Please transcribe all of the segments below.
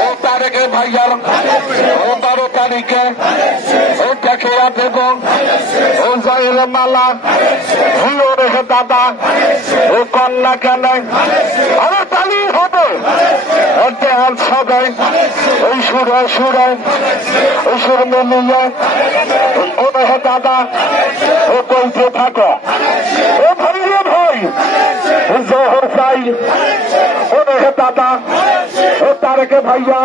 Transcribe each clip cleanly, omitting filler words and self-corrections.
ও তারেকে ভাইয়ার ও 12 তারিখে ও দেখেয়া দেব ও জয়ের মালা হলো রেখে দাদা ও কন্যা কেন আরো তালি হবে দেয়াল সবাই ওই সুরে সুরে ওই সুর মিলিয়ে ও রেখে দাদা ও বলতে থাকো ও ভাই রে ভাই জোহর চাই ও রেখে দাদা ও তারেকে ভাইয়া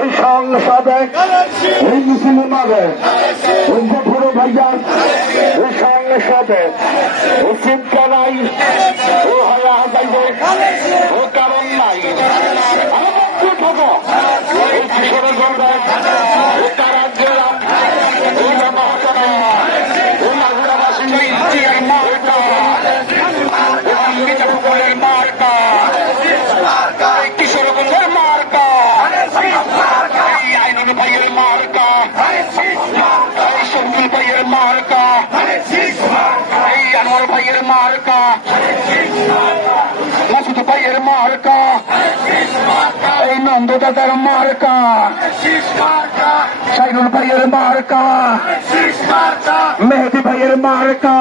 ওই সংসদে ওই মুসলিমারে ওই গফুর ভাইয়া ওই সংসদে ও চিন্তা নাই ও হয়া যাইবে ও কারণ নাই এই কিশোর গঙ্গায় ও তারা গেলাম ওই মহাজনা ওই নাগুরাবাসী মার্কা মিঠাপুকুরের মার্কা কিশোর গঞ্জের মার্কা এই আইনুল ভাইয়ের মার্কা এই শমসুল ভাইয়ের মার্কা এই আনোয়ার ভাইয়ের মার্কা মাসুদ ভাইয়ের মার্কা এই নন্দ দাদার মার্কা শাইনুল ভাইয়ের মার্কা মেহেদি ভাইয়ের মার্কা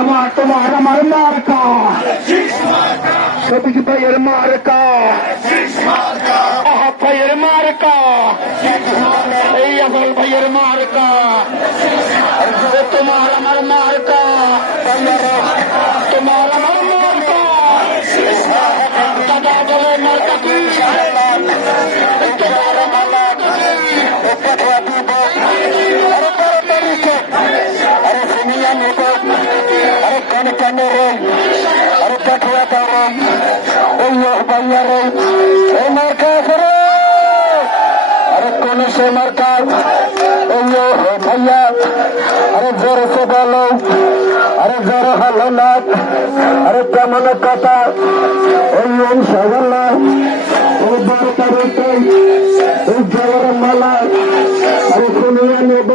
আমার তোমার আমার মার্কা শফিক ভাইয়ের মার্কা আহাব ভাইয়ের মার্কা এই আজল ভাইয়ের মার্কা তোমার আমার মার্কা তোমার আমার মার্কা দাদা বলে মার্কা কি তোমার আমার আরে শুনিয়া নেব আরে কান কানে রে আরে পাঠিয়া তারে ওই ভাইয়া রে এই মার্কা করে আরে কোন সে মার্কা ওই ভাইয়া আরে জোর সে বলো আরে জোর হলো না আরে কেমন কথা ওই ইনশাআল্লাহ ওই 12 তারিখে ওই জয়ের মালা আরে শুনিয়ে নেব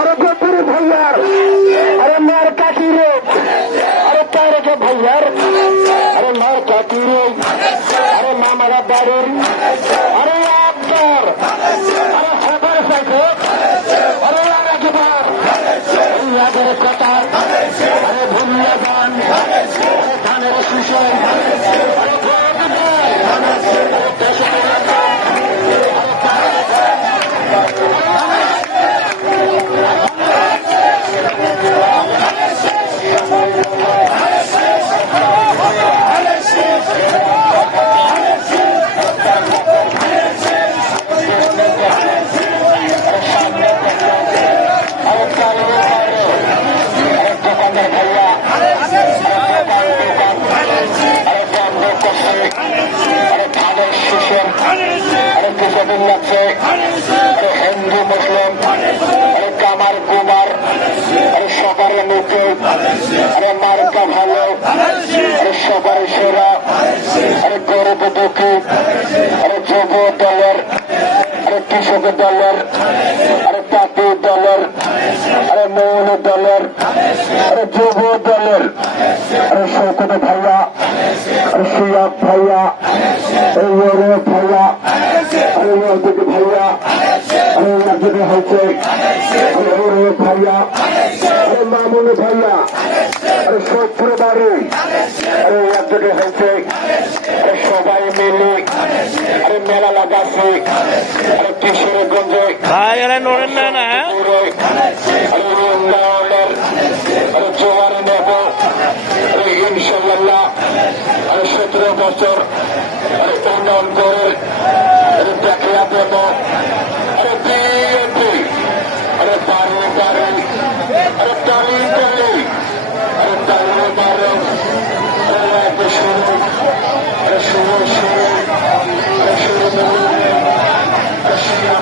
আরে গফুর ভাইয়ার আরে মার কাকি রে আরে তারেকে ভাইয়ার আরে মার কাকি রে আরে মামারা বাড়ির আরে আব্বার আরে হাবার সাইকে আরে রাজবার ইয়াদের কথা আরে ভুলিয়া গান আরে ধানের শিশু আরে হিন্দু মুসলিম কামার কুমার সবার মুখে আরে মার্কা ভালো সবার সেরা আরে গরিব দুঃখী আরে যুব দলের আরে কৃষক দলের আরে তাঁতি দলের আরে মৌল দলের আরে যুব দলের আরে শৌকত ভাইয়া আরে সিয়াব ভাইয়া এই ভাইয়া আরে ওদিকে ভাইয়া আরে ওদিকে হয়েছে আরে ওরে ভাইয়া আরে মামুন ভাইয়া আরে শত্রু বাড়ি আরে ওদিকে হয়েছে আরে সবাই মিলে আরে মেলা লাগাচ্ছে আরে কিশোরগঞ্জে ভাই এরা নড়েন না না আরে উন্নয়নের আরে জোয়ার নেব আরে ইনশাল্লাহ আরে 17 বছর আরে উন্নয়ন করে আরে দেখিয়া দেব আরে বিএনপি আরে বারে বারে আরে তালি তালি আরে তালি বারে আরে শুরু আরে শুরু শুরু আরে শুরু আরে শিয়া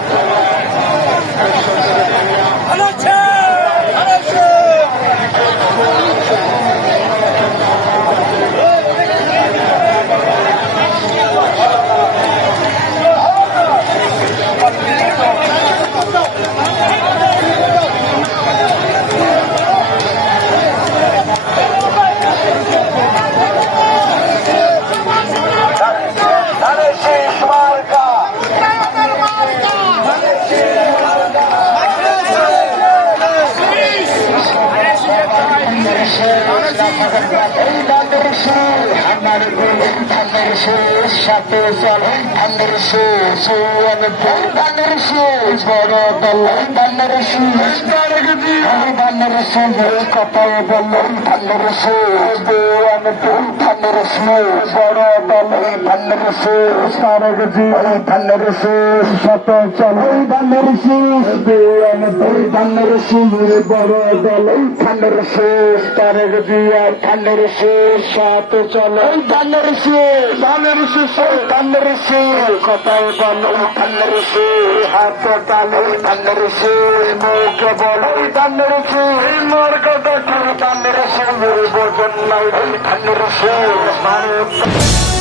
এই ধানের শীষ আমার গুলি ধানের শীষ সাথে চল ধানের শীষ ধানের শীষ বড় দল ধানের শীষ ধানের শীষ কথায় বল ধানের শীষ ধানের শীষ বড় দল ধানের শীষ তারক জি ধানের শীষ সাথে চল ধানের শীষ ধানের শীষ বড় দল ধানের শীষ তারক জি ধানের শীষ সাথে চল ধানের শীষ ধানের শীষ কথায় বল ধানের শীষ হাতে তালে ধানের শীষ মুখে বল ধানের শীষ মোর কথা ধানের শীষ বোঝন নাই ধানের শীষ